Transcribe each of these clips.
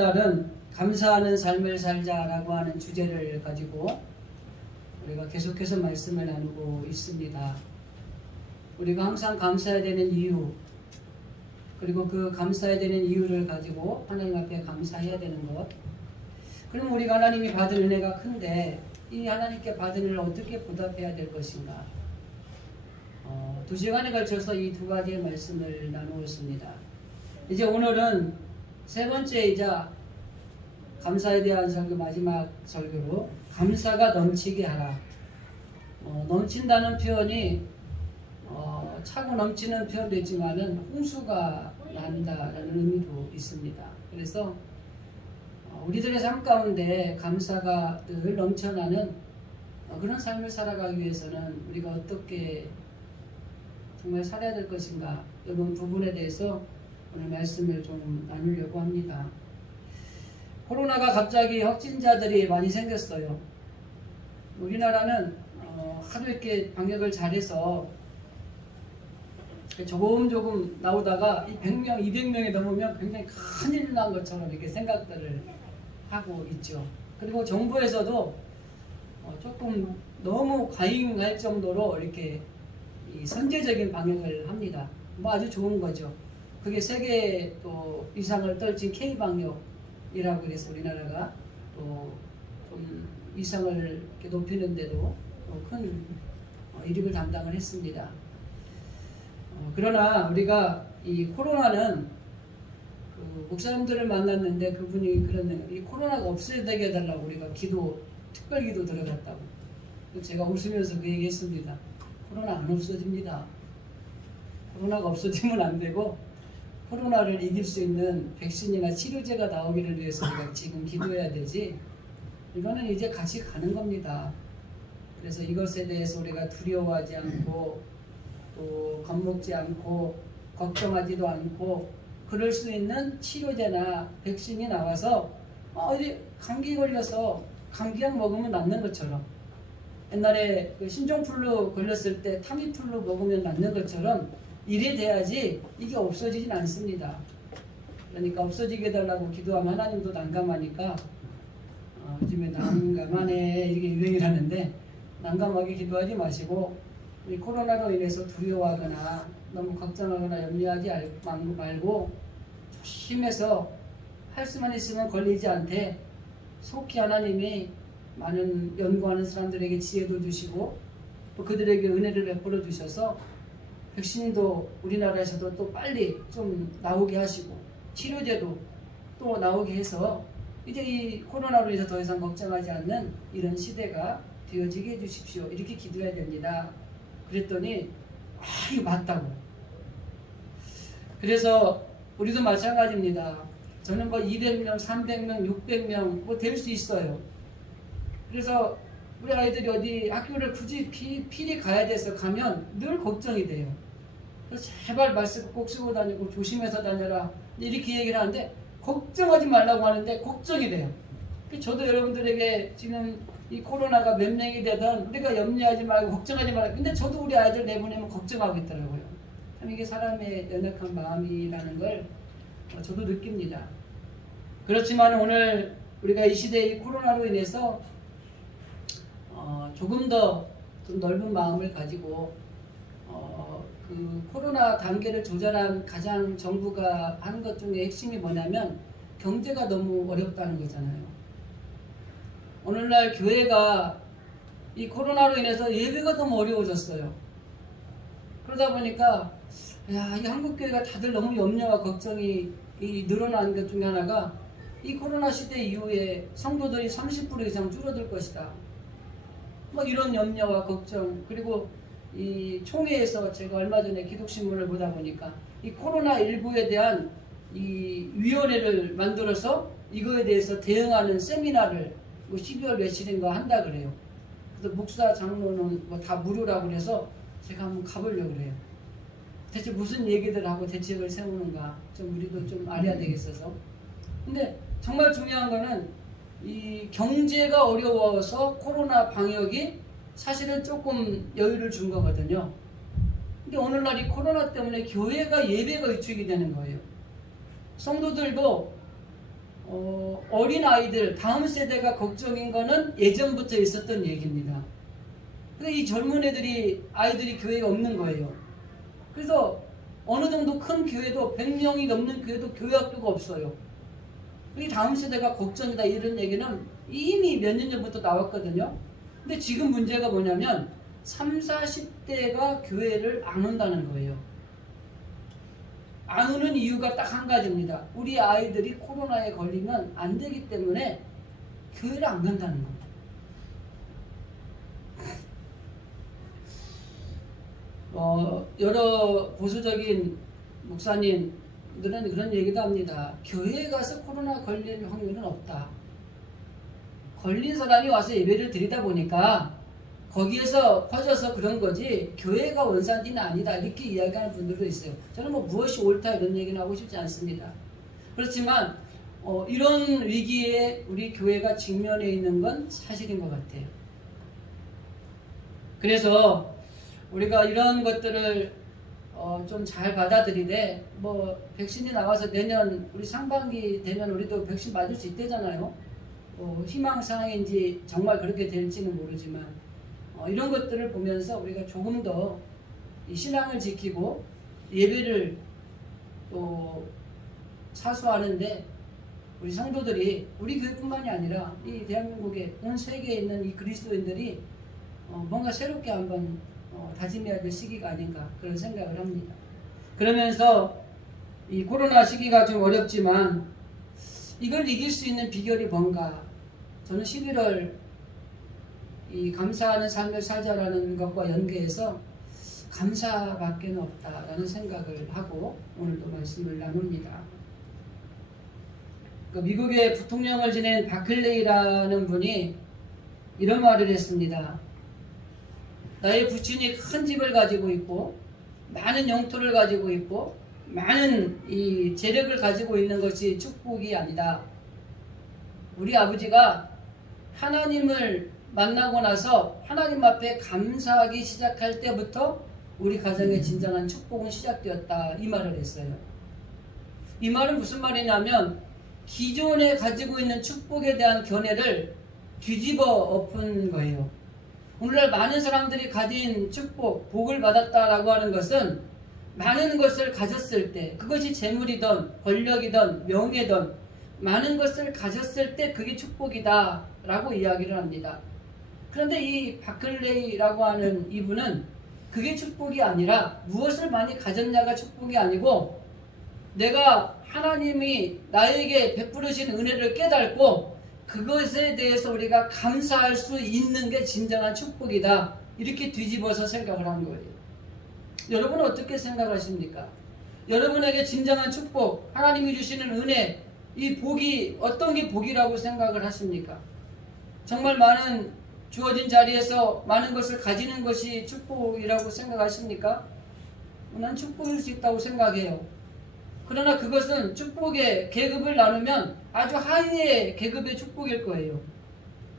날은 감사하는 삶을 살자라고 하는 주제를 가지고 우리가 계속해서 말씀을 나누고 있습니다. 우리가 항상 감사해야 되는 이유, 그리고 그 감사해야 되는 이유를 가지고 하나님 앞에 감사해야 되는 것. 그럼 우리가 하나님이 받은 은혜가 큰데 이 하나님께 받은 은혜를 어떻게 보답해야 될 것인가? 2시간에 걸쳐서 이 두 가지의 말씀을 나누었습니다. 이제 오늘은 세 번째이자 감사에 대한 설교 마지막 설교로 감사가 넘치게 하라. 넘친다는 표현이 차고 넘치는 표현도 있지만은 홍수가 난다라는 의미도 있습니다. 그래서 우리들의 삶 가운데 감사가 늘 넘쳐나는 그런 삶을 살아가기 위해서는 우리가 어떻게 정말 살아야 될 것인가, 이런 부분에 대해서 오늘 말씀을 좀 나누려고 합니다. 코로나가 갑자기 확진자들이 많이 생겼어요. 우리나라는 하도 이렇게 방역을 잘해서 조금 나오다가 이 100명, 200명이 넘으면 굉장히 큰일 난 것처럼 이렇게 생각들을 하고 있죠. 그리고 정부에서도 조금 너무 과잉할 정도로 이렇게 이 선제적인 방역을 합니다. 뭐 아주 좋은 거죠. 그게 세계 또 이상을 떨친 K방역이라고 그래서 우리나라가 또 좀 이상을 이렇게 높이는데도 큰 이력을 담당을 했습니다. 그러나 우리가 이 코로나는 그 목사님들을 만났는데 그분이 그러네요. 이 코로나가 없어야 되게 해달라고 우리가 특별 기도 들어갔다고. 제가 웃으면서 그 얘기 했습니다. 코로나 안 없어집니다. 코로나가 없어지면 안 되고 코로나를 이길 수 있는 백신이나 치료제가 나오기를 위해서 우리가 지금 기도해야 되지, 이거는 이제 같이 가는 겁니다. 그래서 이것에 대해서 우리가 두려워하지 않고 또 겁먹지 않고 걱정하지도 않고, 그럴 수 있는 치료제나 백신이 나와서 어디 감기 걸려서 감기약 먹으면 낫는 것처럼, 옛날에 그 신종플루 걸렸을 때 타미플루 먹으면 낫는 것처럼 이래 돼야지 이게 없어지진 않습니다. 그러니까 없어지게 해달라고 기도하면 하나님도 난감하니까 요즘에 난감하네 이게 유행이라는데, 난감하게 기도하지 마시고 이 코로나로 인해서 두려워하거나 너무 걱정하거나 염려하지 말고 조심해서 할 수만 있으면 걸리지 않되 속히 하나님이 많은 연구하는 사람들에게 지혜도 주시고 또 그들에게 은혜를 베풀어 주셔서 백신도 우리나라에서도 또 빨리 좀 나오게 하시고 치료제도 또 나오게 해서 이제 이 코로나로 인해서 더 이상 걱정하지 않는 이런 시대가 되어지게 해주십시오. 이렇게 기도해야 됩니다. 그랬더니 이거 맞다고. 그래서 우리도 마찬가지입니다. 저는 뭐 200명, 300명, 600명 뭐 될 수 있어요. 그래서 우리 아이들이 어디 학교를 굳이 필히 가야 돼서 가면 늘 걱정이 돼요. 그래서 제발 마스크 꼭 쓰고 다니고 조심해서 다녀라 이렇게 얘기를 하는데, 걱정하지 말라고 하는데 걱정이 돼요. 저도 여러분들에게 지금 이 코로나가 몇 명이 되든 우리가 염려하지 말고 걱정하지 말고, 근데 저도 우리 아이들 내보내면 걱정하고 있더라고요. 참 이게 사람의 연약한 마음이라는 걸 저도 느낍니다. 그렇지만 오늘 우리가 이 시대의 코로나로 인해서 조금 더 좀 넓은 마음을 가지고 그 코로나 단계를 조절한 가장 정부가 하는 것 중에 핵심이 뭐냐면 경제가 너무 어렵다는 거잖아요. 오늘날 교회가 이 코로나로 인해서 예배가 너무 어려워졌어요. 그러다 보니까 이 한국교회가 다들 너무 염려와 걱정이 늘어난 것 중에 하나가 이 코로나 시대 이후에 성도들이 30% 이상 줄어들 것이다. 뭐 이런 염려와 걱정, 그리고 이 총회에서 제가 얼마 전에 기독신문을 보다 보니까 이 코로나19에 대한 이 위원회를 만들어서 이거에 대해서 대응하는 세미나를 뭐 12월 며칠인가 한다 그래요. 그래서 목사 장로는 뭐 다 무료라고 그래서 제가 한번 가보려고 그래요. 대체 무슨 얘기들 하고 대책을 세우는가 좀 우리도 좀 알아야 되겠어서. 근데 정말 중요한 거는 이 경제가 어려워서 코로나 방역이 사실은 조금 여유를 준 거거든요. 근데 오늘날 이 코로나 때문에 교회가 예배가 위축이 되는 거예요. 성도들도 어린 아이들, 다음 세대가 걱정인 거는 예전부터 있었던 얘기입니다. 근데 이 젊은 아이들이 교회에 없는 거예요. 그래서 어느 정도 큰 교회도 100명이 넘는 교회도 교회 학교가 없어요. 이 다음 세대가 걱정이다 이런 얘기는 이미 몇 년 전부터 나왔거든요. 근데 지금 문제가 뭐냐면 30, 40대가 교회를 안 온다는 거예요. 안 오는 이유가 딱 한 가지입니다. 우리 아이들이 코로나에 걸리면 안 되기 때문에 교회를 안 간다는 겁니다. 여러 보수적인 목사님들은 그런 얘기도 합니다. 교회에 가서 코로나 걸릴 확률은 없다. 걸린 사람이 와서 예배를 드리다 보니까 거기에서 퍼져서 그런 거지 교회가 원산지는 아니다 이렇게 이야기하는 분들도 있어요. 저는 뭐 무엇이 옳다 이런 얘기는 하고 싶지 않습니다. 그렇지만 이런 위기에 우리 교회가 직면해 있는 건 사실인 것 같아요. 그래서 우리가 이런 것들을 좀 잘 받아들이되 뭐 백신이 나와서 내년 우리 상반기 되면 우리도 백신 맞을 수 있대잖아요. 희망사항인지 정말 그렇게 될지는 모르지만 이런 것들을 보면서 우리가 조금 더 이 신앙을 지키고 예배를 또 사수하는데 우리 성도들이 우리 교회뿐만이 아니라 이 대한민국의 온 세계에 있는 이 그리스도인들이 뭔가 새롭게 한번 다짐해야 될 시기가 아닌가 그런 생각을 합니다. 그러면서 이 코로나 시기가 좀 어렵지만 이걸 이길 수 있는 비결이 뭔가 저는 11월 이 감사하는 삶을 살자라는 것과 연계해서 감사밖에 없다라는 생각을 하고 오늘도 말씀을 나눕니다. 미국의 부통령을 지낸 바클레이라는 분이 이런 말을 했습니다. 나의 부친이 큰 집을 가지고 있고 많은 영토를 가지고 있고 많은 이 재력을 가지고 있는 것이 축복이 아니다. 우리 아버지가 하나님을 만나고 나서 하나님 앞에 감사하기 시작할 때부터 우리 가정의 진정한 축복은 시작되었다. 이 말을 했어요. 이 말은 무슨 말이냐면 기존에 가지고 있는 축복에 대한 견해를 뒤집어 엎은 거예요. 오늘날 많은 사람들이 가진 축복, 복을 받았다라고 하는 것은 많은 것을 가졌을 때 그것이 재물이든 권력이든 명예든 많은 것을 가졌을 때 그게 축복이다 라고 이야기를 합니다. 그런데 이 바클레이라고 하는 이분은 그게 축복이 아니라 무엇을 많이 가졌냐가 축복이 아니고 내가 하나님이 나에게 베풀으신 은혜를 깨닫고 그것에 대해서 우리가 감사할 수 있는 게 진정한 축복이다. 이렇게 뒤집어서 생각을 한 거예요. 여러분은 어떻게 생각하십니까? 여러분에게 진정한 축복, 하나님이 주시는 은혜, 이 복이 어떤 게 복이라고 생각을 하십니까? 정말 많은 주어진 자리에서 많은 것을 가지는 것이 축복이라고 생각하십니까? 난 축복일 수 있다고 생각해요. 그러나 그것은 축복의 계급을 나누면 아주 하위의 계급의 축복일 거예요.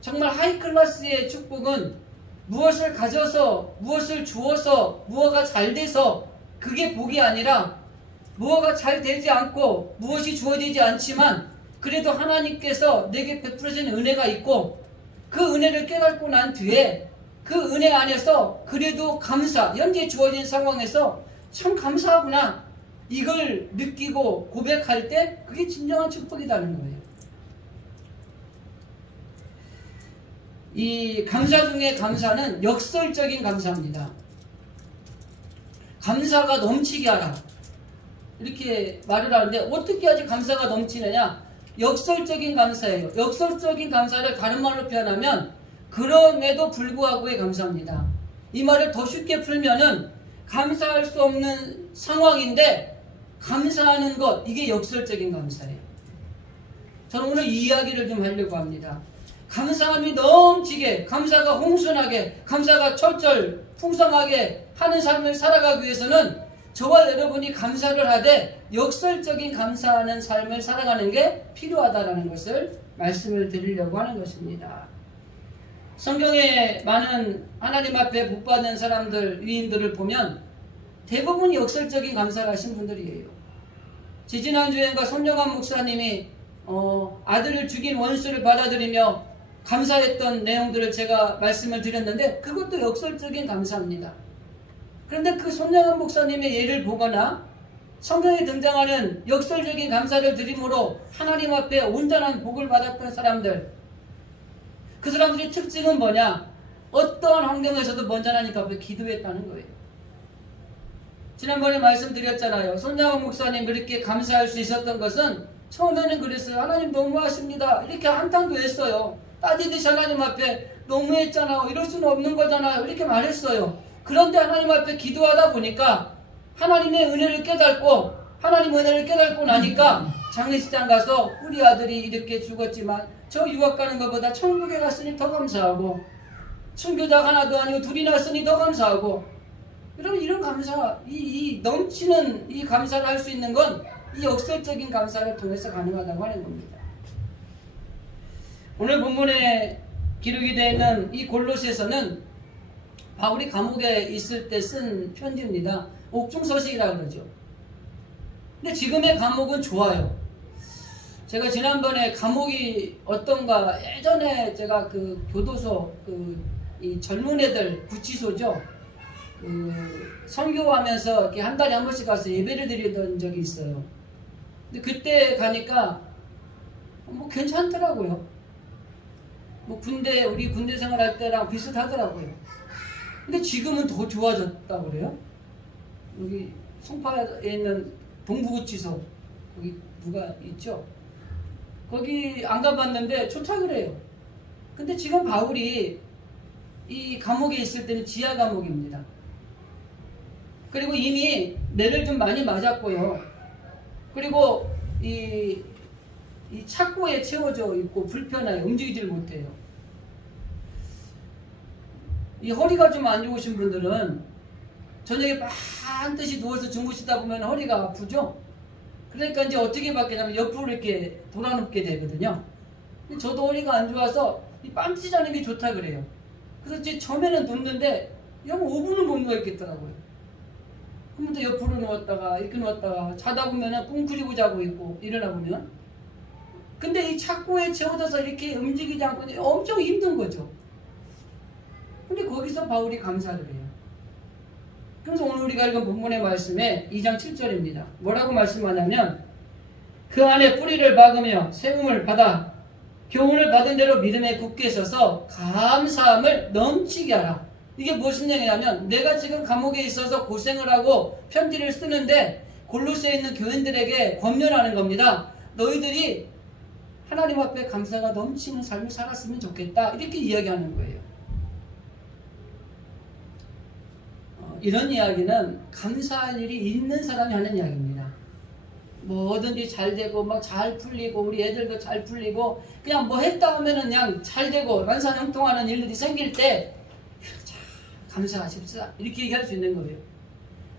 정말 하이 클래스의 축복은 무엇을 가져서, 무엇을 주어서, 무엇가 잘 돼서 그게 복이 아니라 무엇가 잘 되지 않고 무엇이 주어지지 않지만 그래도 하나님께서 내게 베풀어진 은혜가 있고 그 은혜를 깨닫고 난 뒤에 그 은혜 안에서 그래도 감사, 현재 주어진 상황에서 참 감사하구나 이걸 느끼고 고백할 때 그게 진정한 축복이라는 거예요. 이 감사 중에 감사는 역설적인 감사입니다. 감사가 넘치게 하라 이렇게 말을 하는데 어떻게 하지 감사가 넘치느냐? 역설적인 감사예요. 역설적인 감사를 다른 말로 표현하면 그럼에도 불구하고의 감사입니다. 이 말을 더 쉽게 풀면은 감사할 수 없는 상황인데 감사하는 것, 이게 역설적인 감사예요. 저는 오늘 이 이야기를 좀 하려고 합니다. 감사함이 넘치게, 감사가 홍순하게, 감사가 철철 풍성하게 하는 삶을 살아가기 위해서는 저와 여러분이 감사를 하되 역설적인 감사하는 삶을 살아가는 게 필요하다는 것을 말씀을 드리려고 하는 것입니다. 성경에 많은 하나님 앞에 복받은 사람들, 위인들을 보면 대부분 역설적인 감사를 하신 분들이에요. 지지난주엔가 손영환 목사님이 아들을 죽인 원수를 받아들이며 감사했던 내용들을 제가 말씀을 드렸는데 그것도 역설적인 감사입니다. 그런데 그 손양원 목사님의 예를 보거나 성경에 등장하는 역설적인 감사를 드림으로 하나님 앞에 온전한 복을 받았던 사람들, 그 사람들의 특징은 뭐냐? 어떠한 환경에서도 먼저 하나님 앞에 기도했다는 거예요. 지난번에 말씀드렸잖아요. 손양원 목사님 그렇게 감사할 수 있었던 것은 처음에는 그랬어요. 하나님 너무하십니다. 이렇게 한탄도 했어요. 따지듯이 하나님 앞에 너무했잖아요. 이럴 수는 없는 거잖아요. 이렇게 말했어요. 그런데 하나님 앞에 기도하다 보니까 하나님의 은혜를 깨닫고 하나님 은혜를 깨닫고 나니까 장례식장 가서 우리 아들이 이렇게 죽었지만 저 유학 가는 것보다 천국에 갔으니 더 감사하고 순교자가 하나도 아니고 둘이 났으니 더 감사하고 여러분 이런 감사, 이 넘치는 이 감사를 할 수 있는 건 이 역설적인 감사를 통해서 가능하다고 하는 겁니다. 오늘 본문에 기록이 되어 있는 이 골로새서는 바울이 감옥에 있을 때 쓴 편지입니다. 옥중서식이라고 그러죠. 근데 지금의 감옥은 좋아요. 제가 지난번에 감옥이 어떤가 예전에 제가 그 교도소 이 젊은 애들 구치소죠. 선교하면서 이렇게 한 달에 한 번씩 가서 예배를 드리던 적이 있어요. 근데 그때 가니까 뭐 괜찮더라고요. 뭐 우리 군대 생활할 때랑 비슷하더라고요. 근데 지금은 더 좋아졌다고 그래요. 여기 송파에 있는 동부구치소 거기 누가 있죠? 거기 안 가봤는데 좋다 그래요. 근데 지금 바울이 이 감옥에 있을 때는 지하 감옥입니다. 그리고 이미 매를 좀 많이 맞았고요. 그리고 이 착고에 채워져 있고 불편하게 움직이질 못해요. 이 허리가 좀 안 좋으신 분들은 저녁에 반드시 누워서 주무시다 보면 허리가 아프죠? 그러니까 이제 어떻게 바뀌냐면 옆으로 이렇게 돌아눕게 되거든요. 저도 허리가 안 좋아서 이 빰치 자는 게 좋다 그래요. 그래서 이제 처음에는 눕는데 한 5분은 못 누워 있겠더라고요. 그러면 또 옆으로 누웠다가 이렇게 누웠다가 자다 보면은 웅크리고 자고 있고 일어나 보면. 근데 이 착고에 채워져서 이렇게 움직이지 않고 엄청 힘든 거죠. 근데 거기서 바울이 감사를 해요. 그래서 오늘 우리가 읽은 본문의 말씀에 2장 7절입니다. 뭐라고 말씀하냐면 그 안에 뿌리를 박으며 세움을 받아 교훈을 받은 대로 믿음에 굳게 서서 감사함을 넘치게 하라. 이게 무슨 얘기냐면 내가 지금 감옥에 있어서 고생을 하고 편지를 쓰는데 골로새에 있는 교인들에게 권면하는 겁니다. 너희들이 하나님 앞에 감사가 넘치는 삶을 살았으면 좋겠다. 이렇게 이야기하는 거예요. 이런 이야기는 감사할 일이 있는 사람이 하는 이야기입니다. 뭐든지 잘 되고 막 잘 풀리고 우리 애들도 잘 풀리고 그냥 뭐 했다 하면은 그냥 잘 되고 만사형통하는 일들이 생길 때 감사하십시다 이렇게 얘기할 수 있는 거예요.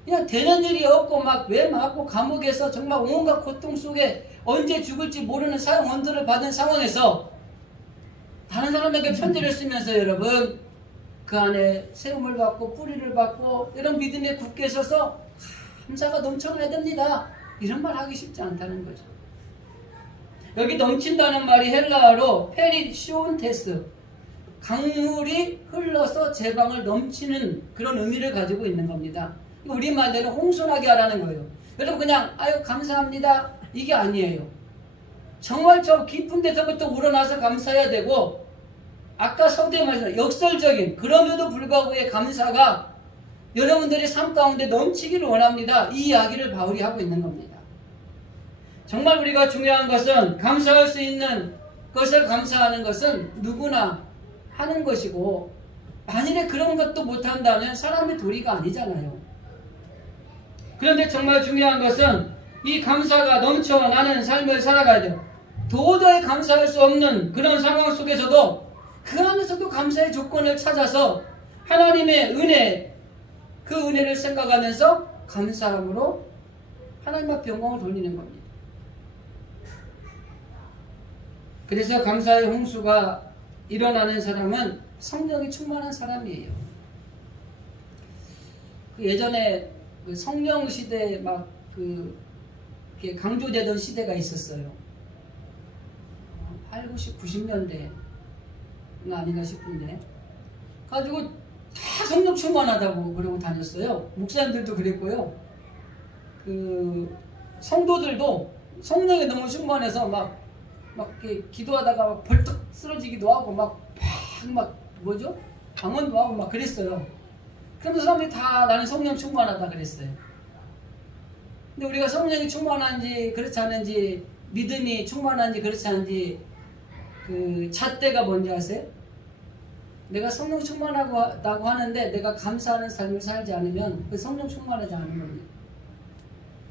그냥 되는 일이 없고 막 왜 맞고 감옥에서 정말 온갖 고통 속에 언제 죽을지 모르는 사형원들을 받은 상황에서 다른 사람에게 편지를 쓰면서 여러분 그 안에 세움을 받고 뿌리를 받고 이런 믿음에 굳게 서서 감사가 넘쳐나야 됩니다. 이런 말 하기 쉽지 않다는 거죠. 여기 넘친다는 말이 헬라어로 페리시온테스 강물이 흘러서 제방을 넘치는 그런 의미를 가지고 있는 겁니다. 우리말대로 홍순하게 하라는 거예요. 여러분 그냥 아유 감사합니다 이게 아니에요. 정말 저 깊은 데서부터 우러나서 감사해야 되고 아까 서두에 말씀 역설적인 그럼에도 불구하고의 감사가 여러분들의 삶 가운데 넘치기를 원합니다. 이 이야기를 바울이 하고 있는 겁니다. 정말 우리가 중요한 것은 감사할 수 있는 것을 감사하는 것은 누구나 하는 것이고 만일에 그런 것도 못한다면 사람의 도리가 아니잖아요. 그런데 정말 중요한 것은 이 감사가 넘쳐나는 삶을 살아가야 돼요. 도저히 감사할 수 없는 그런 상황 속에서도 그 안에서도 감사의 조건을 찾아서 하나님의 은혜, 그 은혜를 생각하면서 감사함으로 하나님 앞에 영광을 돌리는 겁니다. 그래서 감사의 홍수가 일어나는 사람은 성령이 충만한 사람이에요. 예전에 그 성령 시대에 막 강조되던 시대가 있었어요. 8, 90, 90년대가 아닌가 싶은데 가지고 다 성령 충만하다고 그러고 다녔어요. 목사님들도 그랬고요. 그 성도들도 성령이 너무 충만해서 막 이렇게 기도하다가 막 벌떡 쓰러지기도 하고 막 뭐죠? 방언도 하고 막 그랬어요. 그러면서 사람들이 다 나는 성령 충만하다 그랬어요. 근데 우리가 성령이 충만한지 그렇지 않은지, 믿음이 충만한지 그렇지 않은지 그 잣대가 뭔지 아세요? 내가 성령 충만하다고 하는데 내가 감사하는 삶을 살지 않으면 그 성령 충만하지 않은 겁니다.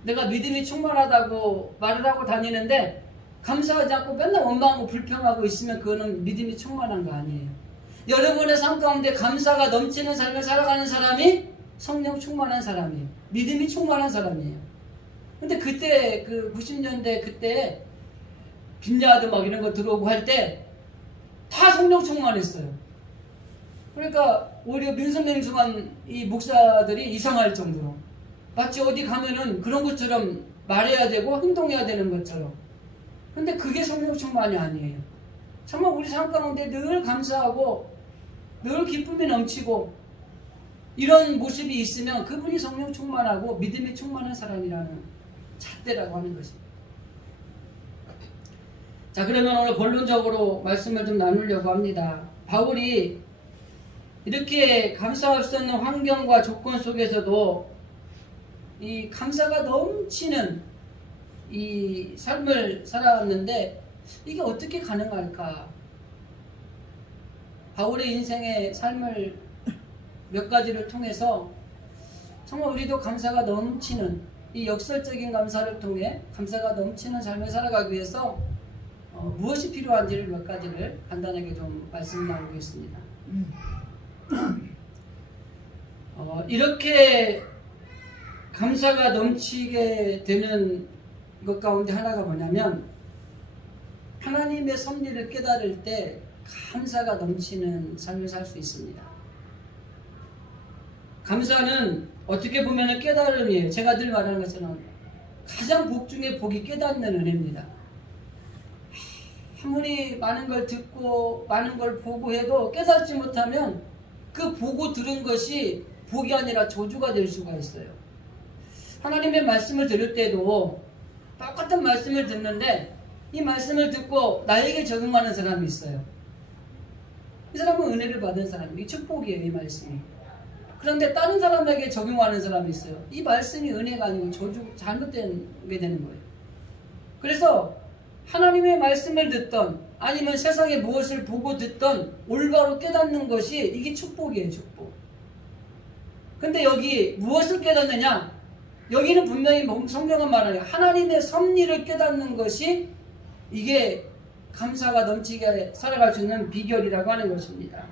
내가 믿음이 충만하다고 말을 하고 다니는데 감사하지 않고 맨날 원망하고 불평하고 있으면 그거는 믿음이 충만한 거 아니에요. 여러분의 삶 가운데 감사가 넘치는 삶을 살아가는 사람이 성령 충만한 사람이에요. 믿음이 충만한 사람이에요. 근데 그때 그 90년대 그때 빈야드 막 이런 거 들어오고 할 때 다 성령 충만했어요. 그러니까 오히려 민성맹성한 이 목사들이 이상할 정도로 마치 어디 가면은 그런 것처럼 말해야 되고 행동해야 되는 것처럼. 근데 그게 성령 충만이 아니에요. 정말 우리 삶 가운데 늘 감사하고 늘 기쁨이 넘치고 이런 모습이 있으면 그분이 성령 충만하고 믿음이 충만한 사람이라는 잣대라고 하는 것입니다. 자, 그러면 오늘 본론적으로 말씀을 좀 나누려고 합니다. 바울이 이렇게 감사할 수 없는 환경과 조건 속에서도 이 감사가 넘치는 이 삶을 살아왔는데 이게 어떻게 가능할까? 바울의 인생의 삶을 몇 가지를 통해서 정말 우리도 감사가 넘치는 이 역설적인 감사를 통해 감사가 넘치는 삶을 살아가기 위해서 무엇이 필요한지를 몇 가지를 간단하게 좀 말씀 나누겠습니다. 이렇게 감사가 넘치게 되는 것 가운데 하나가 뭐냐면 하나님의 섭리를 깨달을 때 감사가 넘치는 삶을 살 수 있습니다. 감사는 어떻게 보면 깨달음이에요. 제가 늘 말하는 것처럼 가장 복 중에 복이 깨닫는 은혜입니다. 아무리 많은 걸 듣고 많은 걸 보고 해도 깨닫지 못하면 그 보고 들은 것이 복이 아니라 저주가 될 수가 있어요. 하나님의 말씀을 들을 때도 똑같은 말씀을 듣는데 이 말씀을 듣고 나에게 적용하는 사람이 있어요. 이 사람은 은혜를 받은 사람이에요. 이 축복이에요, 이 말씀이. 그런데 다른 사람에게 적용하는 사람이 있어요. 이 말씀이 은혜가 아니고 저주, 잘못된 게 되는 거예요. 그래서 하나님의 말씀을 듣던 아니면 세상에 무엇을 보고 듣던 올바로 깨닫는 것이 이게 축복이에요, 축복. 근데 여기 무엇을 깨닫느냐? 여기는 분명히 성경은 말하는 하나님의 섭리를 깨닫는 것이 이게 감사가 넘치게 살아갈 수 있는 비결이라고 하는 것입니다.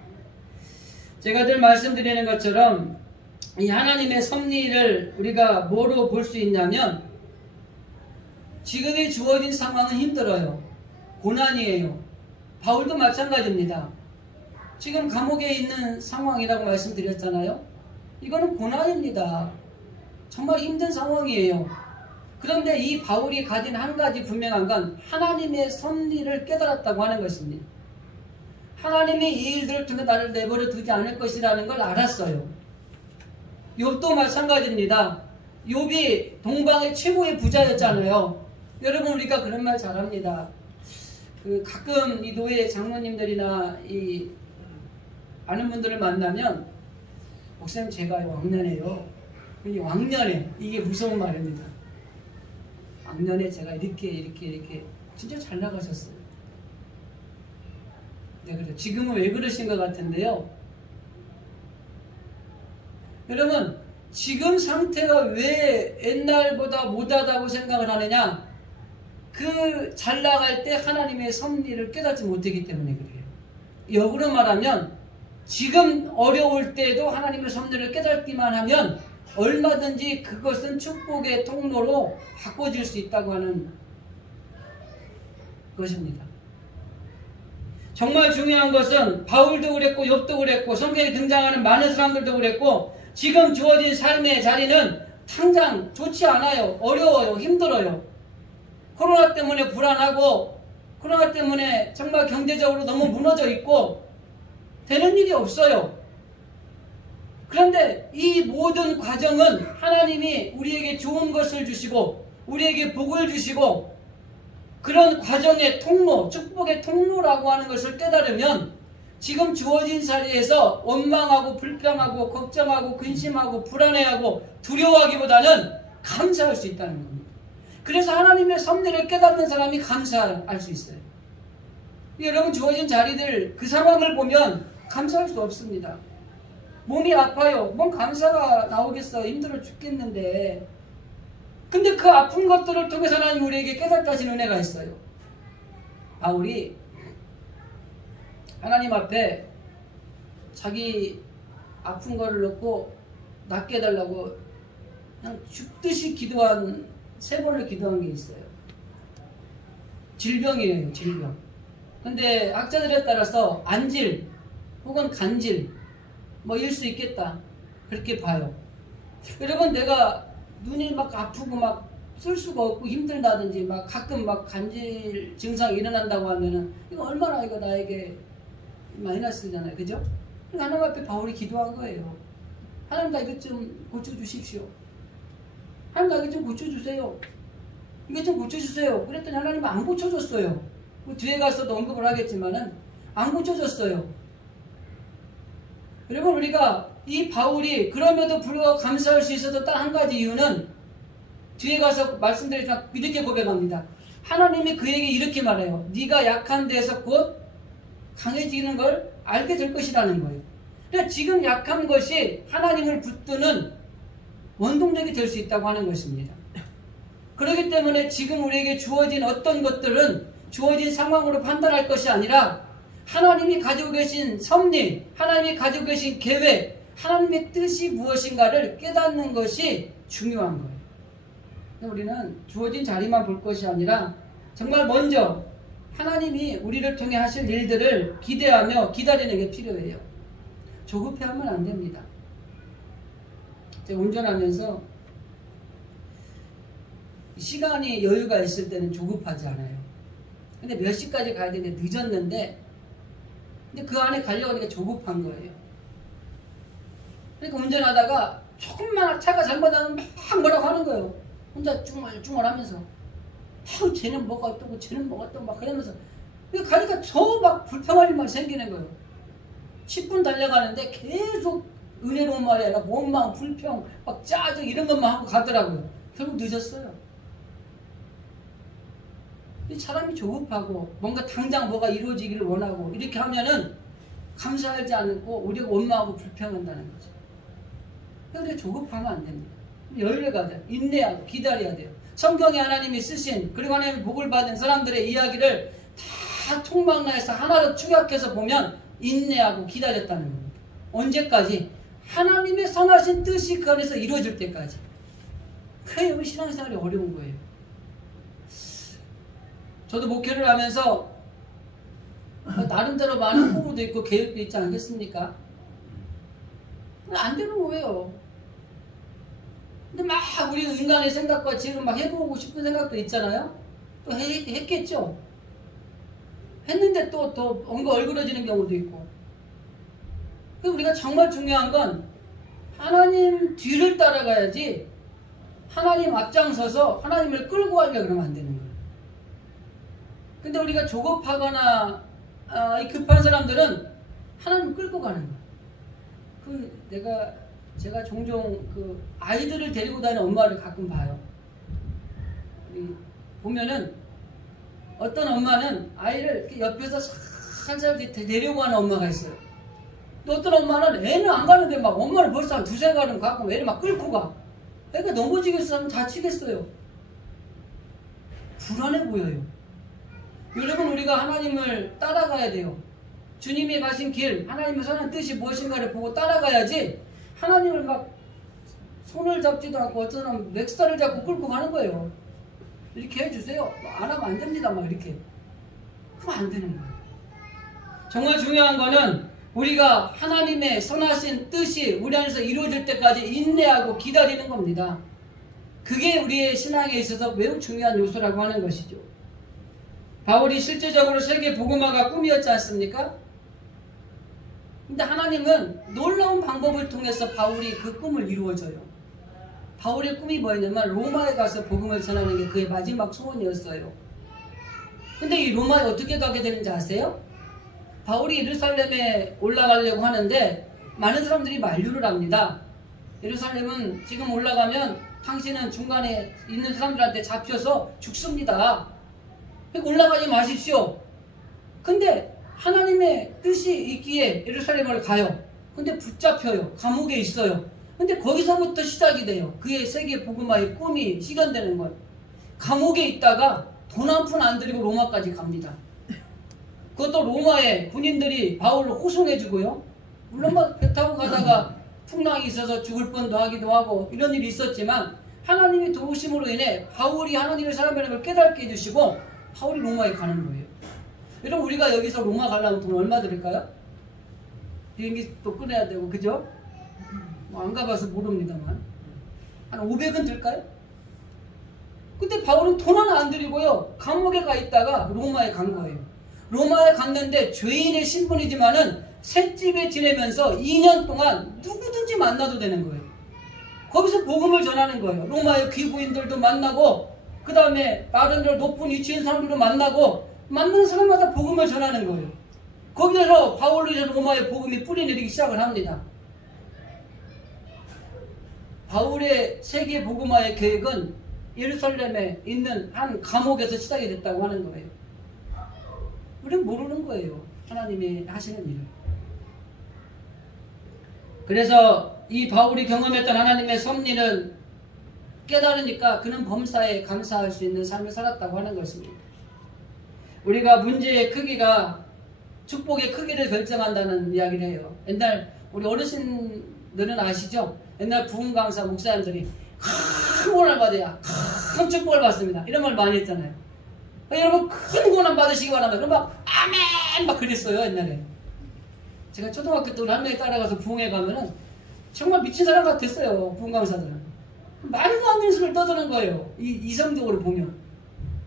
제가 늘 말씀드리는 것처럼 이 하나님의 섭리를 우리가 뭐로 볼 수 있냐면 지금의 주어진 상황은 힘들어요. 고난이에요. 바울도 마찬가지입니다. 지금 감옥에 있는 상황이라고 말씀드렸잖아요. 이거는 고난입니다. 정말 힘든 상황이에요. 그런데 이 바울이 가진 한 가지 분명한 건 하나님의 섭리를 깨달았다고 하는 것입니다. 하나님이 이 일들을 통해 나를 내버려 두지 않을 것이라는 걸 알았어요. 욥도 마찬가지입니다. 욥이 동방의 최고의 부자였잖아요. 여러분 우리가 그런 말 잘합니다. 가끔 이 노예 장로님들이나 이 아는 분들을 만나면 목사님 제가 왕년에요. 이 왕년에 이게 무서운 말입니다. 왕년에 제가 이렇게 진짜 잘 나가셨어요. 네, 그래요. 지금은 왜 그러신 것 같은데요. 여러분 지금 상태가 왜 옛날보다 못하다고 생각을 하느냐? 그 잘 나갈 때 하나님의 섭리를 깨닫지 못했기 때문에 그래요. 역으로 말하면 지금 어려울 때도 하나님의 섭리를 깨닫기만 하면 얼마든지 그것은 축복의 통로로 바꿔질 수 있다고 하는 것입니다. 정말 중요한 것은 바울도 그랬고 욥도 그랬고 성경에 등장하는 많은 사람들도 그랬고 지금 주어진 삶의 자리는 당장 좋지 않아요. 어려워요. 힘들어요. 코로나 때문에 불안하고 코로나 때문에 정말 경제적으로 너무 무너져 있고 되는 일이 없어요. 그런데 이 모든 과정은 하나님이 우리에게 좋은 것을 주시고 우리에게 복을 주시고 그런 과정의 통로, 축복의 통로라고 하는 것을 깨달으면 지금 주어진 자리에서 원망하고 불평하고 걱정하고 근심하고 불안해하고 두려워하기보다는 감사할 수 있다는 겁니다. 그래서 하나님의 섭리를 깨닫는 사람이 감사할 수 있어요. 여러분 주어진 자리들 그 상황을 보면 감사할 수 없습니다. 몸이 아파요. 뭔 감사가 나오겠어. 힘들어 죽겠는데. 근데 그 아픈 것들을 통해서 하나님 우리에게 깨닫게 하신 은혜가 있어요. 바울이 하나님 앞에 자기 아픈 거를 놓고 낫게 해달라고 그냥 죽듯이 기도한 3번을 기도한 게 있어요. 질병이에요. 질병. 근데 학자들에 따라서 안질 혹은 간질 일 수 있겠다 그렇게 봐요. 여러분 내가 눈이 막 아프고 막 쓸 수가 없고 힘들다든지 막 가끔 막 간질 증상이 일어난다고 하면은 이거 얼마나 이거 나에게 마이너스잖아요. 그죠? 하나님 앞에 바울이 기도한 거예요. 하나님 나 이것 좀 고쳐주십시오. 하나님 나 이것 좀 고쳐주세요. 이것 좀 고쳐주세요. 그랬더니 하나님은 안 고쳐줬어요. 뒤에 가서도 언급을 하겠지만은 안 고쳐줬어요. 여러분 우리가 이 바울이 그럼에도 불구하고 감사할 수 있어도 딱 한 가지 이유는 뒤에 가서 말씀드리지만 이렇게 고백합니다. 하나님이 그에게 이렇게 말해요. 네가 약한 데서 곧 강해지는 걸 알게 될 것이라는 거예요. 그러니까 지금 약한 것이 하나님을 붙드는 원동력이 될 수 있다고 하는 것입니다. 그렇기 때문에 지금 우리에게 주어진 어떤 것들은 주어진 상황으로 판단할 것이 아니라 하나님이 가지고 계신 섭리, 하나님이 가지고 계신 계획, 하나님의 뜻이 무엇인가를 깨닫는 것이 중요한 거예요. 우리는 주어진 자리만 볼 것이 아니라 정말 먼저 하나님이 우리를 통해 하실 일들을 기대하며 기다리는 게 필요해요. 조급해하면 안 됩니다. 제가 운전하면서 시간이 여유가 있을 때는 조급하지 않아요. 근데 몇 시까지 가야 되는데 늦었는데 근데 그 안에 가려고 하니까 조급한 거예요. 그러니까 운전하다가 조금만 차가 잘못하면 막 뭐라고 하는 거예요. 혼자 중얼중얼하면서 쟤는 뭐가 어떠고 쟤는 뭐가 어떠고 막 그러면서 가니까 저 막 불평할 일만 생기는 거예요. 10분 달려가는데 계속 은혜로운 말이 아니라 원망, 불평, 막 짜증 이런 것만 하고 가더라고요. 결국 늦었어요. 이 사람이 조급하고 뭔가 당장 뭐가 이루어지기를 원하고 이렇게 하면은 감사하지 않고 우리가 원망하고 불평한다는 거죠. 그런데 조급하면 안 됩니다. 여유를 가져야 돼요. 인내하고 기다려야 돼요. 성경에 하나님이 쓰신 그리고 하나님의 복을 받은 사람들의 이야기를 다 총망라해서 하나로 축약해서 보면 인내하고 기다렸다는 겁니다. 언제까지? 하나님의 선하신 뜻이 그 안에서 이루어질 때까지. 그래야 우리 신앙생활이 어려운 거예요. 저도 목회를 하면서 나름대로 많은 포부도 있고 계획도 있지 않겠습니까? 안 되는 거예요. 근데 막 우리 인간의 생각과 지금 막 해보고 싶은 생각도 있잖아요. 또 했겠죠. 했는데 또 더 뭔가 얼그러지는 경우도 있고. 그래서 우리가 정말 중요한 건 하나님 뒤를 따라가야지 하나님 앞장서서 하나님을 끌고 가려고 그러면 안 되는 거예요. 근데 우리가 조급하거나 급한 사람들은 하나님을 끌고 가는 거예요. 제가 종종 아이들을 데리고 다니는 엄마를 가끔 봐요. 보면은 어떤 엄마는 아이를 이렇게 옆에서 살살 데리고 가는 엄마가 있어요. 또 어떤 엄마는 애는 안 가는데 막 엄마를 벌써 한 2살 가는 가끔 애를 막 끌고 가. 애가 넘어지겠어 하면 다치겠어요. 불안해 보여요. 여러분 우리가 하나님을 따라가야 돼요. 주님이 가신 길, 하나님의 선한 뜻이 무엇인가를 보고 따라가야지 하나님을 막 손을 잡지도 않고 어떤 사람은 맥살을 잡고 끌고 가는 거예요. 이렇게 해주세요. 안 하면 안 됩니다. 막 이렇게. 그럼 안 되는 거예요. 정말 중요한 거는 우리가 하나님의 선하신 뜻이 우리 안에서 이루어질 때까지 인내하고 기다리는 겁니다. 그게 우리의 신앙에 있어서 매우 중요한 요소라고 하는 것이죠. 바울이 실제적으로 세계 복음화가 꿈이었지 않습니까? 근데 하나님은 놀라운 방법을 통해서 바울이 그 꿈을 이루어줘요. 바울의 꿈이 뭐였냐면 로마에 가서 복음을 전하는 게 그의 마지막 소원이었어요. 근데 이 로마에 어떻게 가게 되는지 아세요? 바울이 예루살렘에 올라가려고 하는데 많은 사람들이 만류를 합니다. 예루살렘은 지금 올라가면 당신은 중간에 있는 사람들한테 잡혀서 죽습니다. 그러니까 올라가지 마십시오. 근데 하나님의 뜻이 있기에 예루살렘을 가요. 근데 붙잡혀요. 감옥에 있어요. 근데 거기서부터 시작이 돼요. 그의 세계 복음화의 꿈이 실현되는 거예요. 감옥에 있다가 돈 한 푼 안 들이고 로마까지 갑니다. 그것도 로마의 군인들이 바울을 호송해주고요. 물론 배 타고 가다가 풍랑이 있어서 죽을 뻔도 하기도 하고 이런 일이 있었지만 하나님이 도우심으로 인해 바울이 하나님의 사람이라는 걸 깨닫게 해주시고 바울이 로마에 가는 거예요. 여러분 우리가 여기서 로마 가려면 돈 얼마 들을까요? 비행기 또 끊어야 되고 그죠? 안 가봐서 모릅니다만 한 500은 들까요? 근데 바울은 돈 하나 안 들이고요 감옥에 가 있다가 로마에 간 거예요. 로마에 갔는데 죄인의 신분이지만은 셋집에 지내면서 2년 동안 누구든지 만나도 되는 거예요. 거기서 복음을 전하는 거예요. 로마의 귀부인들도 만나고 그 다음에 나름대로 높은 위치에 있는 사람들도 만나고 만나는 사람마다 복음을 전하는 거예요. 거기서 바울로 인해서 로마의 복음이 뿌리내리기 시작을 합니다. 바울의 세계 복음화의 계획은 예루살렘에 있는 한 감옥에서 시작이 됐다고 하는 거예요. 우리는 모르는 거예요. 하나님이 하시는 일을. 그래서 이 바울이 경험했던 하나님의 섭리는 깨달으니까 그는 범사에 감사할 수 있는 삶을 살았다고 하는 것입니다. 우리가 문제의 크기가 축복의 크기를 결정한다는 이야기를 해요. 옛날 우리 어르신들은 아시죠? 옛날 부흥 강사 목사님들이 큰 고난 받아야 큰 축복을 받습니다. 이런 말 많이 했잖아요. 여러분 큰 고난 받으시기 바랍니다. 그럼 막 아멘 막 그랬어요 옛날에. 제가 초등학교 때 우리 한 명이 따라가서 부흥회 가면은 정말 미친 사람 같았어요. 부흥 강사들은 말도 안 되는 소리를 떠드는 거예요. 이성적으로 보면.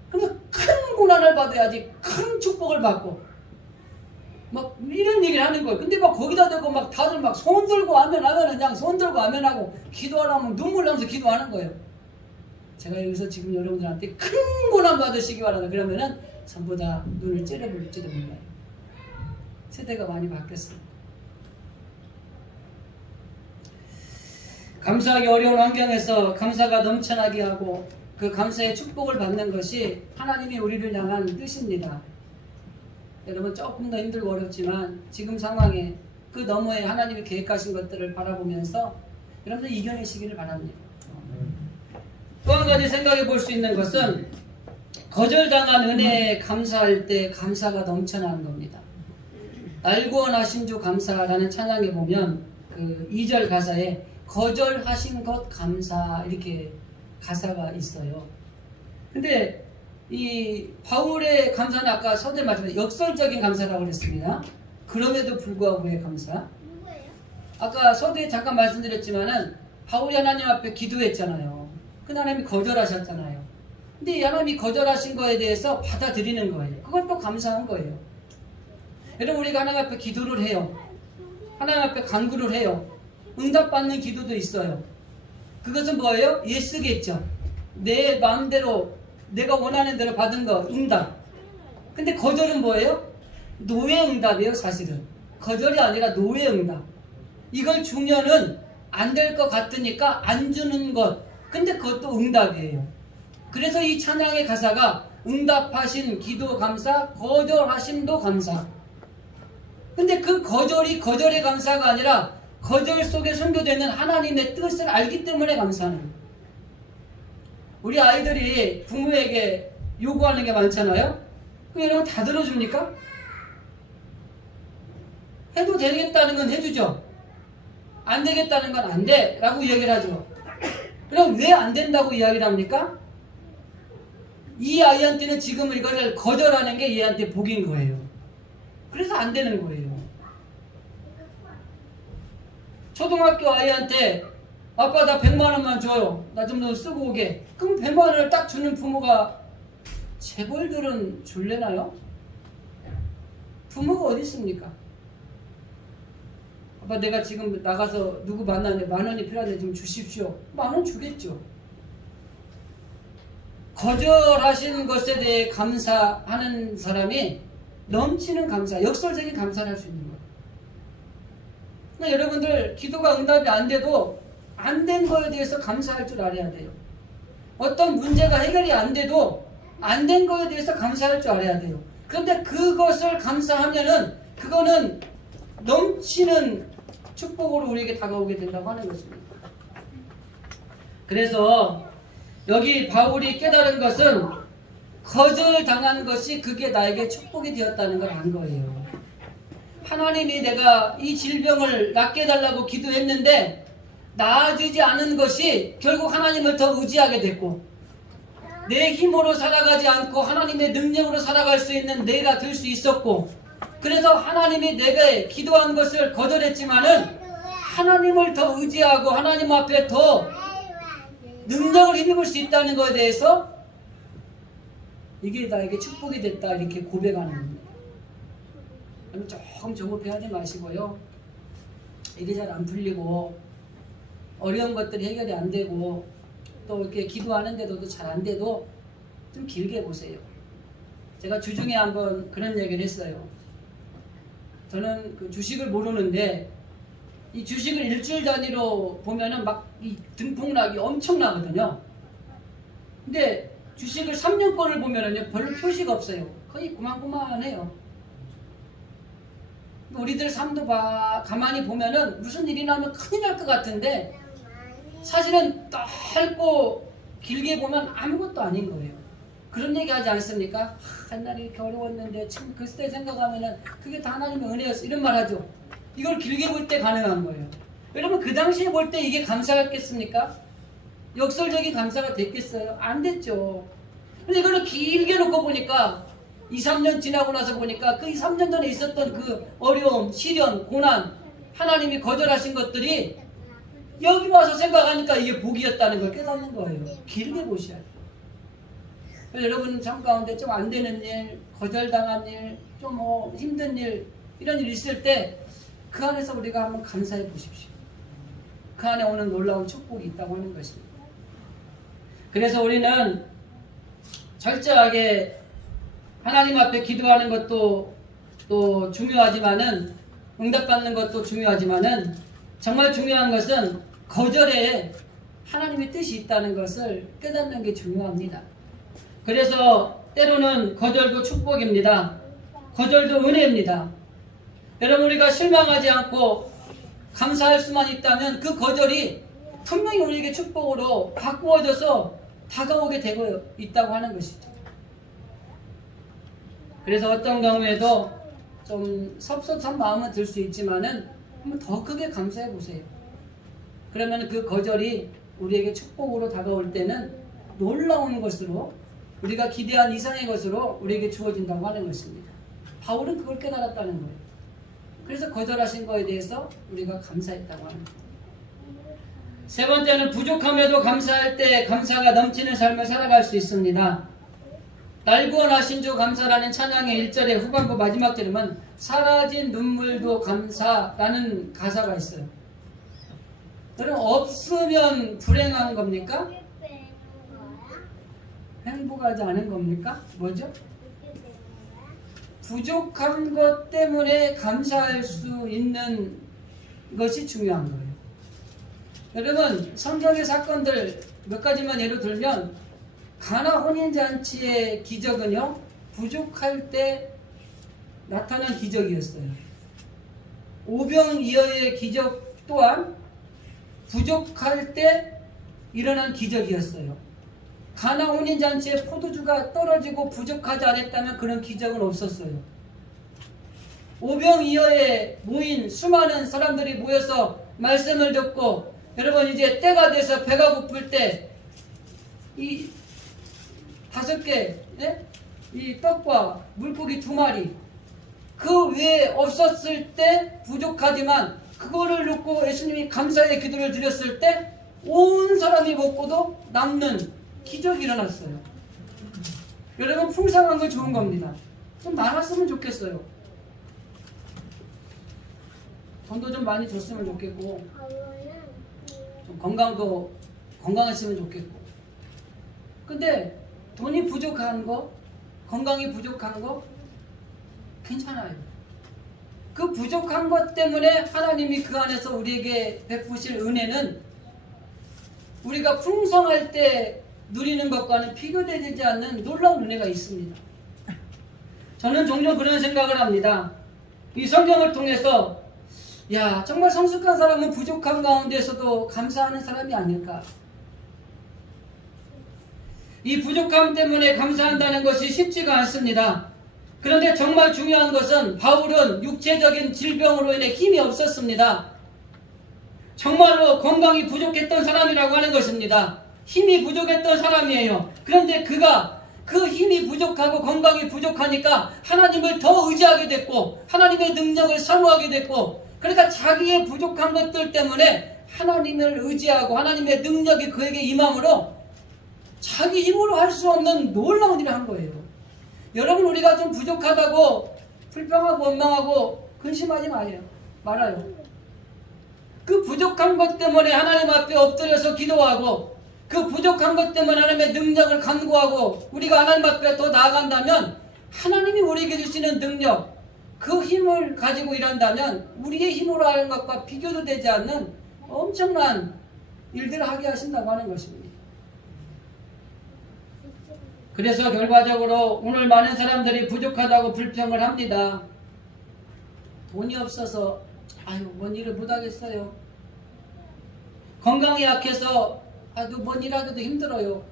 그래서 큰 고난을 받아야지 큰 축복을 받고 막 이런 얘기를 하는 거예요. 근데 막 거기다 대고 막 다들 막 손 들고 아멘하면 그냥 손 들고 아멘하고 기도하라면 눈물 나면서 기도하는 거예요. 제가 여기서 지금 여러분들한테 큰 고난 받으시기 바랍니다. 그러면은 전부 다 눈을 째려볼지도 몰라요. 세대가 많이 바뀌었습니다. 감사하기 어려운 환경에서 감사가 넘쳐나게 하고 그 감사의 축복을 받는 것이 하나님이 우리를 향한 뜻입니다. 여러분 조금 더 힘들고 어렵지만 지금 상황에 그 너머에 하나님이 계획하신 것들을 바라보면서 여러분들 이겨내시기를 바랍니다. 또 한 가지 생각해 볼 수 있는 것은 거절당한 은혜에 감사할 때 감사가 넘쳐나는 겁니다. 알구원하신 주 감사라는 찬양에 보면 그 2절 가사에 거절하신 것 감사 이렇게 가사가 있어요. 근데 이 바울의 감사는 아까 서두에 말씀드린 역설적인 감사라고 그랬습니다. 그럼에도 불구하고의 감사. 아까 서두에 잠깐 말씀드렸지만은 바울이 하나님 앞에 기도했잖아요. 그 하나님이 거절하셨잖아요. 근데 이 하나님이 거절하신 거에 대해서 받아들이는 거예요. 그것도 감사한 거예요. 여러분 우리가 하나님 앞에 기도를 해요. 하나님 앞에 간구를 해요. 응답받는 기도도 있어요. 그것은 뭐예요? 예스겠죠. 내 마음대로 내가 원하는 대로 받은 거 응답. 근데 거절은 뭐예요? 노예 응답이에요. 사실은 거절이 아니라 노예 응답. 이걸 주면은 안 될 것 같으니까 안 주는 것. 근데 그것도 응답이에요. 그래서 이 찬양의 가사가 응답하신 기도 감사, 거절하심도 감사. 근데 그 거절이 거절의 감사가 아니라 거절 속에 숨겨져 있는 하나님의 뜻을 알기 때문에 감사하는 거예요. 우리 아이들이 부모에게 요구하는 게 많잖아요. 그럼 여러분 다 들어줍니까? 해도 되겠다는 건 해주죠. 안 되겠다는 건 안 돼 라고 이야기를 하죠. 그럼 왜 안 된다고 이야기를 합니까? 이 아이한테는 지금 이거를 거절하는 게 얘한테 복인 거예요. 그래서 안 되는 거예요. 초등학교 아이한테 아빠 나 100만 원만 줘요. 나 좀 더 쓰고 오게. 그럼 100만 원을 딱 주는 부모가 재벌들은 줄래나요? 부모가 어디 있습니까? 아빠 내가 지금 나가서 누구 만나는데 10,000원이 필요한데 좀 주십시오. 10,000원 주겠죠. 거절하신 것에 대해 감사하는 사람이 넘치는 감사, 역설적인 감사를 할 수 있는 거예요. 그러니까 여러분들 기도가 응답이 안 돼도 안 된 거에 대해서 감사할 줄 알아야 돼요. 어떤 문제가 해결이 안 돼도 안 된 거에 대해서 감사할 줄 알아야 돼요. 그런데 그것을 감사하면은 그거는 넘치는 축복으로 우리에게 다가오게 된다고 하는 것입니다. 그래서 여기 바울이 깨달은 것은 거절당한 것이 그게 나에게 축복이 되었다는 걸 안 거예요. 하나님이 내가 이 질병을 낫게 해달라고 기도했는데 나아지지 않은 것이 결국 하나님을 더 의지하게 됐고 내 힘으로 살아가지 않고 하나님의 능력으로 살아갈 수 있는 내가 될 수 있었고 그래서 하나님이 내가 기도한 것을 거절했지만은 하나님을 더 의지하고 하나님 앞에 더 능력을 힘입을 수 있다는 것에 대해서 이게 나에게 축복이 됐다 이렇게 고백하는 겁니다. 조금 조급해하지 마시고요. 일이 잘 안 풀리고 어려운 것들이 해결이 안 되고 또 이렇게 기도하는데도 잘 안 돼도 좀 길게 보세요. 제가 주중에 한번 그런 얘기를 했어요. 저는 그 주식을 모르는데 이 주식을 일주일 단위로 보면은 막 이 등폭락이 엄청나거든요. 근데 주식을 3년 거를 보면은요 별로 표시가 없어요. 거의 고만고만해요. 우리들 삶도 가만히 보면은 무슨 일이 나면 큰일 날 것 같은데 사실은 짧고 길게 보면 아무것도 아닌 거예요. 그런 얘기 하지 않습니까? 옛날에 이렇게 어려웠는데 참 그때 생각하면은 그게 다 하나님의 은혜였어 이런 말 하죠. 이걸 길게 볼 때 가능한 거예요. 여러분 그 당시에 볼 때 이게 감사했겠습니까? 역설적인 감사가 됐겠어요? 안 됐죠. 근데 이거를 길게 놓고 보니까 2, 3년 지나고 나서 보니까 그 2, 3년 전에 있었던 그 어려움, 시련, 고난 하나님이 거절하신 것들이 여기 와서 생각하니까 이게 복이었다는 걸 깨닫는 거예요. 길게 보셔야 돼요. 여러분 삶 가운데 좀 안 되는 일, 거절당한 일, 좀 힘든 일 이런 일 있을 때 그 안에서 우리가 한번 감사해 보십시오. 그 안에 오는 놀라운 축복이 있다고 하는 것입니다. 그래서 우리는 철저하게 하나님 앞에 기도하는 것도 또 중요하지만은 응답받는 것도 중요하지만은 정말 중요한 것은 거절에 하나님의 뜻이 있다는 것을 깨닫는 게 중요합니다. 그래서 때로는 거절도 축복입니다. 거절도 은혜입니다. 여러분 우리가 실망하지 않고 감사할 수만 있다면 그 거절이 분명히 우리에게 축복으로 바꾸어져서 다가오게 되고 있다고 하는 것이죠. 그래서 어떤 경우에도 좀 섭섭한 마음은 들 수 있지만은 한번 더 크게 감사해 보세요. 그러면 그 거절이 우리에게 축복으로 다가올 때는 놀라운 것으로 우리가 기대한 이상의 것으로 우리에게 주어진다고 하는 것입니다. 바울은 그걸 깨달았다는 거예요. 그래서 거절하신 거에 대해서 우리가 감사했다고 합니다. 세 번째는 부족함에도 감사할 때 감사가 넘치는 삶을 살아갈 수 있습니다. 날 구원하신 주 감사라는 찬양의 1절의 후반부 마지막 절에는 사라진 눈물도 감사라는 가사가 있어요. 여러분 없으면 불행한 겁니까? 행복하지 않은 겁니까? 뭐죠? 부족한 것 때문에 감사할 수 있는 것이 중요한 거예요. 여러분 성경의 사건들 몇 가지만 예로 들면 가나 혼인잔치의 기적은요 부족할 때 나타난 기적이었어요. 오병이어의 기적 또한 부족할 때 일어난 기적이었어요. 가나 혼인잔치에 포도주가 떨어지고 부족하지 않았다면 그런 기적은 없었어요. 오병이어에 모인 수많은 사람들이 모여서 말씀을 듣고 여러분 이제 때가 돼서 배가 고플 때 이 5개 이 떡과 물고기 2마리 그 외에 없었을 때 부족하지만 그거를 놓고 예수님이 감사의 기도를 드렸을 때 온 사람이 먹고도 남는 기적이 일어났어요. 여러분 풍성한 거 좋은 겁니다. 좀 많았으면 좋겠어요. 돈도 좀 많이 줬으면 좋겠고 좀 건강했으면 좋겠고. 근데 돈이 부족한 거, 건강이 부족한 거 괜찮아요. 그 부족한 것 때문에 하나님이 그 안에서 우리에게 베푸실 은혜는 우리가 풍성할 때 누리는 것과는 비교되지 않는 놀라운 은혜가 있습니다. 저는 종종 그런 생각을 합니다. 이 성경을 통해서 야, 정말 성숙한 사람은 부족한 가운데서도 감사하는 사람이 아닐까. 이 부족함 때문에 감사한다는 것이 쉽지가 않습니다. 그런데 정말 중요한 것은 바울은 육체적인 질병으로 인해 힘이 없었습니다. 정말로 건강이 부족했던 사람이라고 하는 것입니다. 힘이 부족했던 사람이에요. 그런데 그가 그 힘이 부족하고 건강이 부족하니까 하나님을 더 의지하게 됐고 하나님의 능력을 사모하게 됐고, 그러니까 자기의 부족한 것들 때문에 하나님을 의지하고 하나님의 능력이 그에게 임함으로 자기 힘으로 할 수 없는 놀라운 일을 한 거예요. 여러분, 우리가 좀 부족하다고 불평하고 원망하고 근심하지 말아요. 그 부족한 것 때문에 하나님 앞에 엎드려서 기도하고 그 부족한 것 때문에 하나님의 능력을 간구하고 우리가 하나님 앞에 더 나아간다면 하나님이 우리에게 주시는 능력, 그 힘을 가지고 일한다면 우리의 힘으로 하는 것과 비교도 되지 않는 엄청난 일들을 하게 하신다고 하는 것입니다. 그래서 결과적으로 오늘 많은 사람들이 부족하다고 불평을 합니다. 돈이 없어서 뭔 일을 못하겠어요. 건강이 약해서 뭔 일하기도 힘들어요.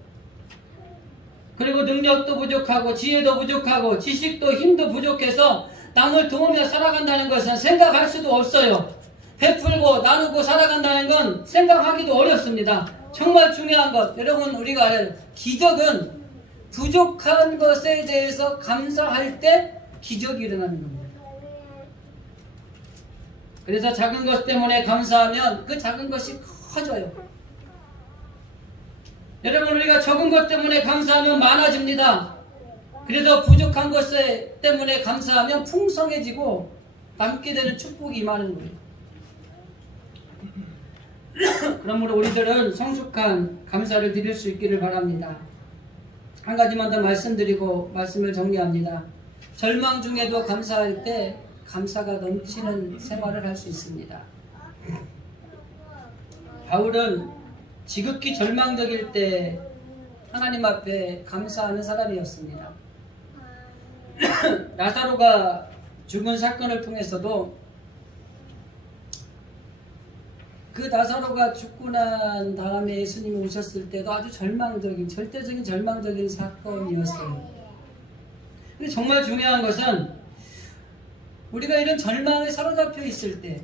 그리고 능력도 부족하고 지혜도 부족하고 지식도 힘도 부족해서 남을 도우며 살아간다는 것은 생각할 수도 없어요. 베풀고 나누고 살아간다는 건 생각하기도 어렵습니다. 정말 중요한 것, 여러분, 우리가 알아요. 기적은 부족한 것에 대해서 감사할 때 기적이 일어나는 겁니다. 그래서 작은 것 때문에 감사하면 그 작은 것이 커져요. 여러분, 우리가 적은 것 때문에 감사하면 많아집니다. 그래서 부족한 것 때문에 감사하면 풍성해지고 남게 되는 축복이 임하는 거예요. 그러므로 우리들은 성숙한 감사를 드릴 수 있기를 바랍니다. 한 가지만 더 말씀드리고 말씀을 정리합니다. 절망 중에도 감사할 때 감사가 넘치는 생활을 할 수 있습니다. 바울은 지극히 절망적일 때 하나님 앞에 감사하는 사람이었습니다. 라사로가 죽은 사건을 통해서도 그 라사로가 죽고 난 다음에 예수님이 오셨을 때도 아주 절대적인 절망적인 사건이었어요. 근데 정말 중요한 것은 우리가 이런 절망에 사로잡혀 있을 때,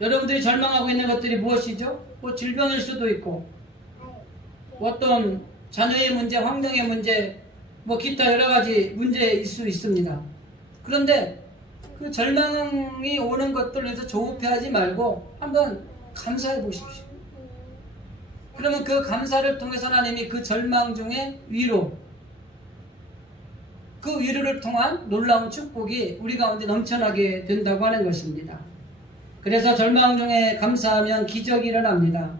여러분들이 절망하고 있는 것들이 무엇이죠? 질병일 수도 있고 어떤 자녀의 문제, 환경의 문제, 기타 여러 가지 문제일 수 있습니다. 그런데 그 절망이 오는 것들을 위해서 조급해하지 말고 한번 감사해 보십시오. 그러면 그 감사를 통해서 하나님이 그 절망 중에 위로, 그 위로를 통한 놀라운 축복이 우리 가운데 넘쳐나게 된다고 하는 것입니다. 그래서 절망 중에 감사하면 기적이 일어납니다.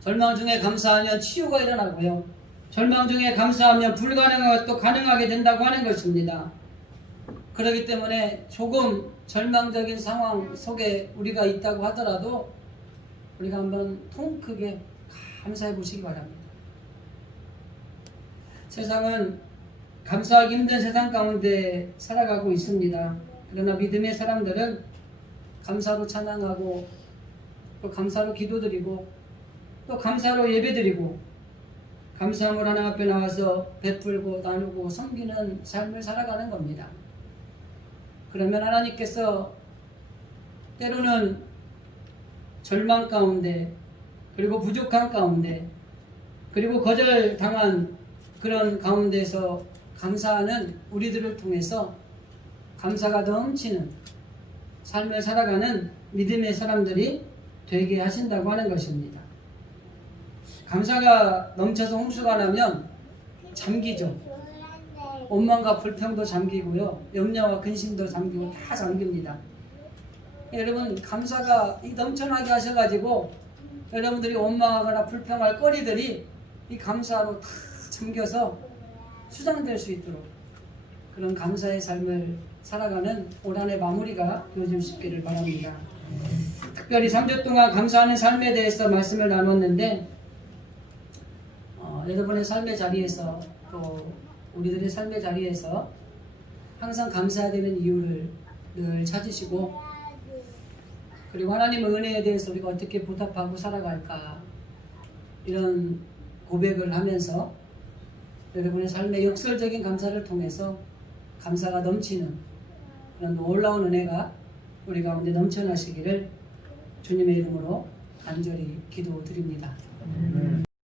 절망 중에 감사하면 치유가 일어나고요. 절망 중에 감사하면 불가능한 것도 가능하게 된다고 하는 것입니다. 그렇기 때문에 조금 절망적인 상황 속에 우리가 있다고 하더라도 우리가 한번 통 크게 감사해 보시기 바랍니다. 세상은 감사하기 힘든 세상 가운데 살아가고 있습니다. 그러나 믿음의 사람들은 감사로 찬양하고 또 감사로 기도드리고 또 감사로 예배드리고 감사함을 하나님 앞에 나와서 베풀고 나누고 섬기는 삶을 살아가는 겁니다. 그러면 하나님께서 때로는 절망 가운데, 그리고 부족한 가운데, 그리고 거절당한 그런 가운데서 감사하는 우리들을 통해서 감사가 넘치는 삶을 살아가는 믿음의 사람들이 되게 하신다고 하는 것입니다. 감사가 넘쳐서 홍수가 나면 잠기죠. 원망과 불평도 잠기고요. 염려와 근심도 잠기고 다 잠깁니다. 여러분 감사가 넘쳐나게 하셔가지고 여러분들이 원망하거나 불평할 거리들이 이 감사로 다 잠겨서 수장될 수 있도록 그런 감사의 삶을 살아가는 올 한 해 마무리가 되어질 수 있기를 바랍니다. 특별히 3주 동안 감사하는 삶에 대해서 말씀을 나눴는데 여러분의 삶의 자리에서 또 우리들의 삶의 자리에서 항상 감사해야 되는 이유를 늘 찾으시고 그리고 하나님의 은혜에 대해서 우리가 어떻게 보답하고 살아갈까 이런 고백을 하면서 여러분의 삶의 역설적인 감사를 통해서 감사가 넘치는 그런 놀라운 은혜가 우리 가운데 넘쳐나시기를 주님의 이름으로 간절히 기도드립니다.